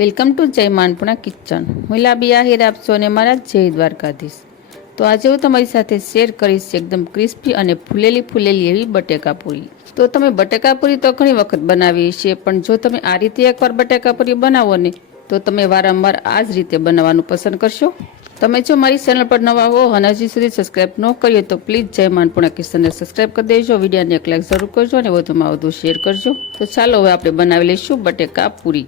Welcome to જય માનપુણા kitchen. હું લાબી આહિર આપશો અને મારા જય દ્વારકાધીશ. તો આજે હું તમારી સાથે શેર કરીશ એકદમ ક્રિસ્પી અને ફૂલેલી એવી બટેકા પૂરી. તો તમે બટેકા પૂરી તો ઘણી વખત બનાવી છે, પણ જો તમે આ રીતે એકવાર બટેકા પૂરી બનાવો ને તો તમે વારંવાર આ જ રીતે બનાવવાનું પસંદ કરશો. તમે જો મારી ચેનલ પર નવા હો અને હજી સુધી સબસ્ક્રાઇબ ન કરીએ તો પ્લીઝ જય માનપુણા કિચનને સબસ્ક્રાઇબ કરી દેજો, વિડીયોને એક લાઈક જરૂર કરજો અને વધુમાં વધુ શેર કરજો. તો ચાલો હવે આપણે બનાવી લઈશું બટેકા પૂરી.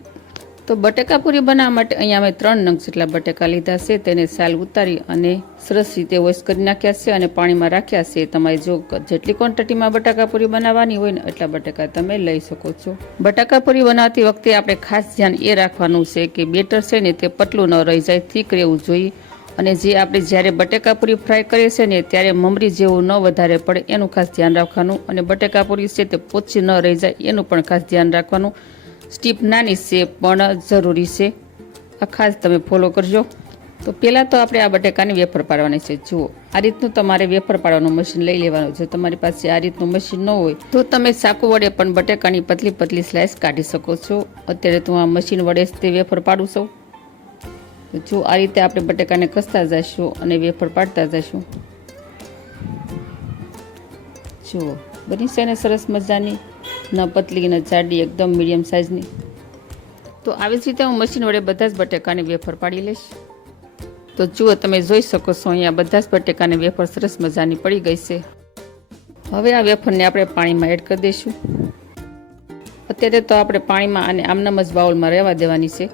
તો બટેકા પૂરી બનાવવા માટે અહીંયા અમે 3 નંગ જેટલા બટેકા લીધા છે. તેને સાલ ઉતારી અને સરસ રીતે વોશ કરી નાખ્યા છે અને પાણીમાં રાખ્યા છે. તમારે જો જેટલી ક્વોન્ટિટીમાં બટાકા પૂરી બનાવવાની હોય ને એટલા બટેકા તમે લઈ શકો છો. બટાકા પૂરી બનાવતી વખતે આપણે ખાસ ધ્યાન એ રાખવાનું છે કે બેટર છે ને તે પતલું ન રહી જાય, થીક રહેવું જોઈએ. અને જે આપણે જ્યારે બટેકા પૂરી ફ્રાય કરીએ છીએ ને ત્યારે મમરી જેવું ન વધારે પડે એનું ખાસ ધ્યાન રાખવાનું. અને બટેકા પૂરી છે તે પોચી ન રહી જાય એનું પણ ખાસ ધ્યાન રાખવાનું. સ્ટીપ નાની છે પણ જરૂરી છે, આ ખાસ તમે ફોલો કરજો. તો પહેલાં તો આપણે આ બટેકાની વેફર પાડવાની છે. જુઓ, આ રીતનું તમારે વેફર પાડવાનું મશીન લઈ લેવાનું. જો તમારી પાસે આ રીતનું મશીન ન હોય તો તમે ચાકુ વડે પણ બટેકાની પતલી પતલી સ્લાઇસ કાઢી શકો છો. અત્યારે તો આ મશીન વડે જ તે વેફર પાડું છું. જો આ રીતે આપણે બટેકાને કસતા જઈશું અને વેફર પાડતા જઈશું. જુઓ, બની છે ને સરસ મજાની, ન પતલી ન જાડી, એકદમ મીડિયમ સાઇઝની. તો આવી જ રીતે હું મશીન વડે બધા જ બટેકાની વેફર પાડી લઈશ. તો જુઓ, તમે જોઈ શકો છો અહીંયા બધા જ બટેકાની વેફર સરસ મજાની પડી ગઈ છે. હવે આ વેફરને આપણે પાણીમાં એડ કરી દઈશું. અત્યારે તો આપણે પાણીમાં અને આમનામ જ બાઉલમાં રહેવા દેવાની છે.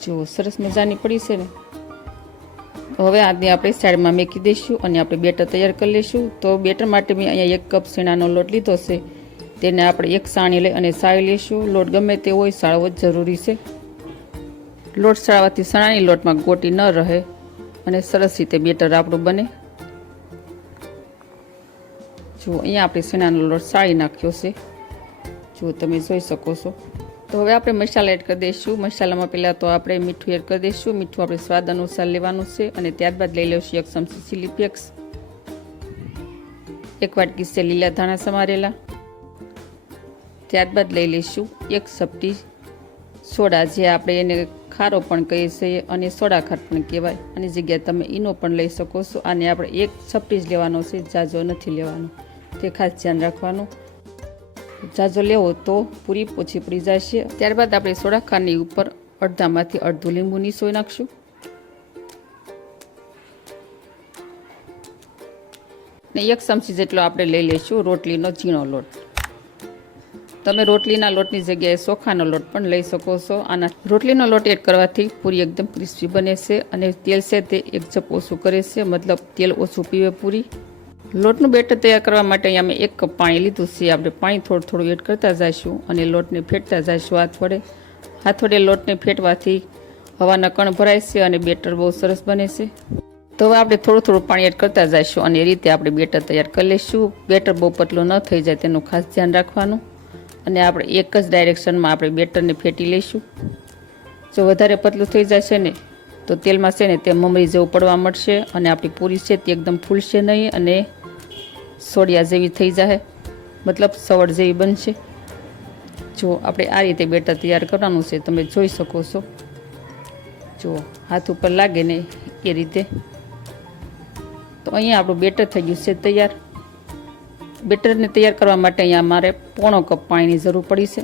જુઓ, સરસ મજાની પડી છે ને. હવે આને આપણે સાઈડમાં મૂકી દઈશું અને આપણે બેટર તૈયાર કરી લઈશું. તો બેટર માટે મેં અહીંયા 1 કપ શેણાનો લોટ લીધો છે. તેને આપણે એક સાણી લઈ અને સાળી લઈશું. લોટ ગમે તે હોય સાળવો જ જરૂરી છે. લોટ સાળવાથી શેણાની લોટમાં ગોટી ન રહે અને સરસ રીતે બેટર આપણું બને. જુઓ, અહીંયા આપણે શેણાનો લોટ સાળી નાખ્યો છે. જુઓ, તમે જોઈ શકો છો. તો હવે આપણે મસાલા એડ કરી દઈશું. મસાલામાં પહેલાં તો આપણે મીઠું એડ કરી દઈશું. મીઠું આપણે સ્વાદ અનુસાર લેવાનું છે. અને ત્યારબાદ લઈ લઈશું 1 ચમચી ચીલી ફ્લેક્સ, 1 વાટકી છે લીલા ધાણા સમારેલા. ત્યારબાદ લઈ લઈશું 1 ચપટી સોડા, જે આપણે એને ખારો પણ કહીએ છીએ અને સોડા ખાર પણ કહેવાય. આની જગ્યાએ તમે ઈનો પણ લઈ શકો છો. આને આપણે 1 ચપટી જ લેવાનો છે, જાજો નથી લેવાનો, તે ખાસ ધ્યાન રાખવાનું. જાજો લેવો તો પૂરી પોચી પડી જશે. ત્યારબાદ આપણે સોડા ખાંડની ઉપર અડધામાંથી અડધું લીંબુ નીચોઈ નાખશું. ને 1 ચમચી જેટલો આપણે લઈ લઈશું રોટલીનો ઝીણો લોટ. તમે રોટલીના લોટની જગ્યાએ ચોખાનો લોટ પણ લઈ શકો છો. આના રોટલીનો લોટ એડ કરવાથી પૂરી એકદમ ક્રિસ્પી બને છે અને તેલ છે તે 1 જપ ઓછું કરે છે, મતલબ તેલ ઓછું પીવે પૂરી. લોટનું બેટર તૈયાર કરવા માટે અહીંયા મેં 1 કપ પાણી લીધું છે. આપણે પાણી થોડું થોડું એડ કરતા જઈશું અને લોટને ફેટતા જઈશું હાથ વડે લોટને ફેટવાથી હવાના કણ ભરાય છે અને બેટર બહુ સરસ બને છે. તો હવે આપણે થોડું થોડું પાણી એડ કરતા જઈશું અને એ રીતે આપણે બેટર તૈયાર કરી લઈશું. બેટર બહુ પતલું ન થઈ જાય તેનું ખાસ ધ્યાન રાખવાનું. અને આપણે એક જ ડાયરેક્શનમાં આપણે બેટરને ફેટી લઈશું. જો વધારે પતલું થઈ જશે ને તો તેલમાં છે ને તે મમરી જેવું પડવા મળશે અને આપણી પૂરી છે તે એકદમ ફૂલશે નહીં અને સોડિયા જેવી થઈ જાય, મતલબ સવડ જેવી બનશે. જો આપણે આ રીતે બેટર તૈયાર કરવાનું છે, તમે જોઈ શકો છો. જુઓ, હાથ ઉપર લાગે ને એ રીતે. તો અહીંયા આપણું બેટર થઈ ગયું છે તૈયાર. બેટરને તૈયાર કરવા માટે અહીંયા મારે 1/4 કપ પાણીની જરૂર પડી છે.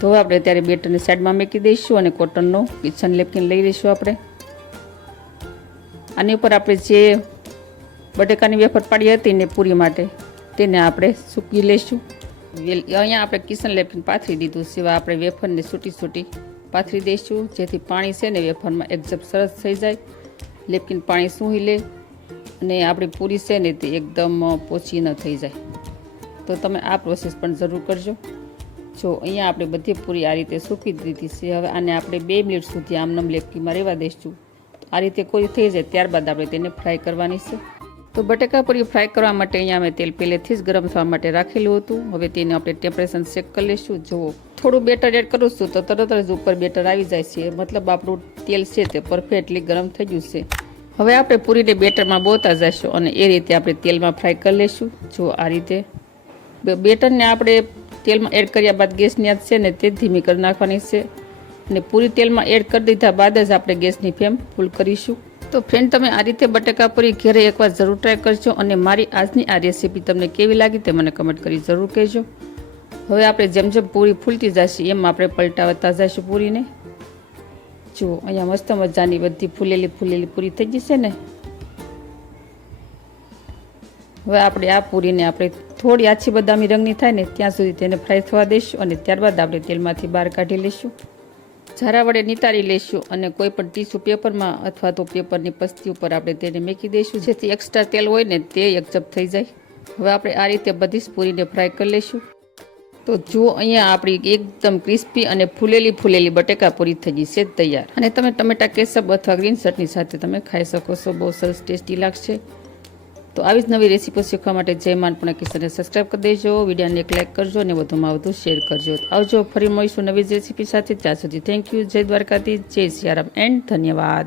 તો હવે આપણે ત્યારે બેટરને સાઈડમાં મૂકી દઈશું અને કોટનનો કિચન નેપકિન લઈ લઈશું આપણે. આની ઉપર આપણે જે બટેકાની વેફર પાડી હતી ને પૂરી માટે, તેને આપણે સૂકવી લઈશું. અહીંયા આપણે કિચન નેપકિન પાથરી દીધું સિવાય આપણે વેફરને છૂટી પાથરી દઈશું, જેથી પાણી છે ને વેફરમાં એકદમ સરસ થઈ જાય. નેપકિન પાણી સૂંઘી લે અને આપણી પૂરી છે ને તે એકદમ પોચી ન થઈ જાય. તો તમે આ પ્રોસેસ પણ જરૂર કરજો. જો અહીંયા આપણે બધી પૂરી આ રીતે સૂકી દીધી છે. હવે આને આપણે 2 મિનિટ સુધી આમનામ નેપકિનમાં રહેવા દઈશું. આ રીતે કોઈ થઈ જાય ત્યારબાદ આપણે તેને ફ્રાય કરવાની છે. તો બટેકા પૂરી ફ્રાય કરવા માટે અહીંયા અમે તેલ પહેલેથી જ ગરમ થવા માટે રાખેલું હતું. હવે તેને આપણે ટેમ્પરેચર ચેક કરી લઈશું. જુઓ, થોડું બેટર એડ કરું છું તો તરત જ ઉપર બેટર આવી જાય છે, મતલબ આપણું તેલ છે તે પરફેક્ટલી ગરમ થઈ ગયું છે. હવે આપણે પૂરીને બેટરમાં બોતા જઈશું અને એ રીતે આપણે તેલમાં ફ્રાય કરી લઈશું. જો આ રીતે બેટરને આપણે તેલમાં એડ કર્યા બાદ ગેસની આંચ છે ને તે ધીમી કરી નાખવાની છે અને પૂરી તેલમાં એડ કરી દીધા બાદ જ આપણે ગેસની ફ્લેમ ફૂલ કરીશું. તો ફ્રેન્ડ, તમે આ રીતે બટેકા પૂરી ઘરે એકવાર જરૂર ટ્રાય કરજો અને મારી આજની આ રેસીપી તમને કેવી લાગી તે મને કમેન્ટ કરી જરૂર કહેજો. હવે આપણે જેમ જેમ પૂરી ફૂલતી જશે એમ આપણે પલટાવતા જઈશું પૂરીને. જુઓ, અહીંયા મસ્ત મજાની બધી ફૂલેલી પૂરી થઈ જશે ને. હવે આપણે આ પૂરીને આપણે થોડી આછી બદામી રંગની થાય ને ત્યાં સુધી તેને ફ્રાય થવા દઈશું અને ત્યારબાદ આપણે તેલમાંથી બહાર કાઢી લઈશું. ઝારા વડે નિતારી લઈશું અને કોઈ પણ ટીશ્યુ પેપરમાં અથવા તો પેપરની પસ્તી ઉપર આપણે તેને મૂકી દઈશું, જેથી એક્સ્ટ્રા તેલ હોય ને તે એકજપ થઈ જાય. હવે આપણે આ રીતે બધી જ પૂરીને ફ્રાય કરી લઈશું. તો જુઓ, અહીંયા આપણી એકદમ ક્રિસ્પી અને ફૂલેલી બટેકા પૂરી થઈ ગઈ છે તૈયાર. અને તમે ટમેટા કેસબ અથવા ગ્રીન ચટણી સાથે તમે ખાઈ શકો છો. બહુ સરસ ટેસ્ટી લાગશે. તો આવી જ નવી રેસીપી શીખવા માટે જય માનપુણા કિચનને સબસ્ક્રાઈબ કરી દેજો, વિડીયોને એક લાઈક કરજો અને વધુમાં વધુ શેર કરજો. આવજો, ફરી મળીશું નવી જ રેસીપી સાથે. ત્યાં સુધી થેન્ક યુ. જય દ્વારકાધીશ, જય સિયારામ એન્ડ ધન્યવાદ.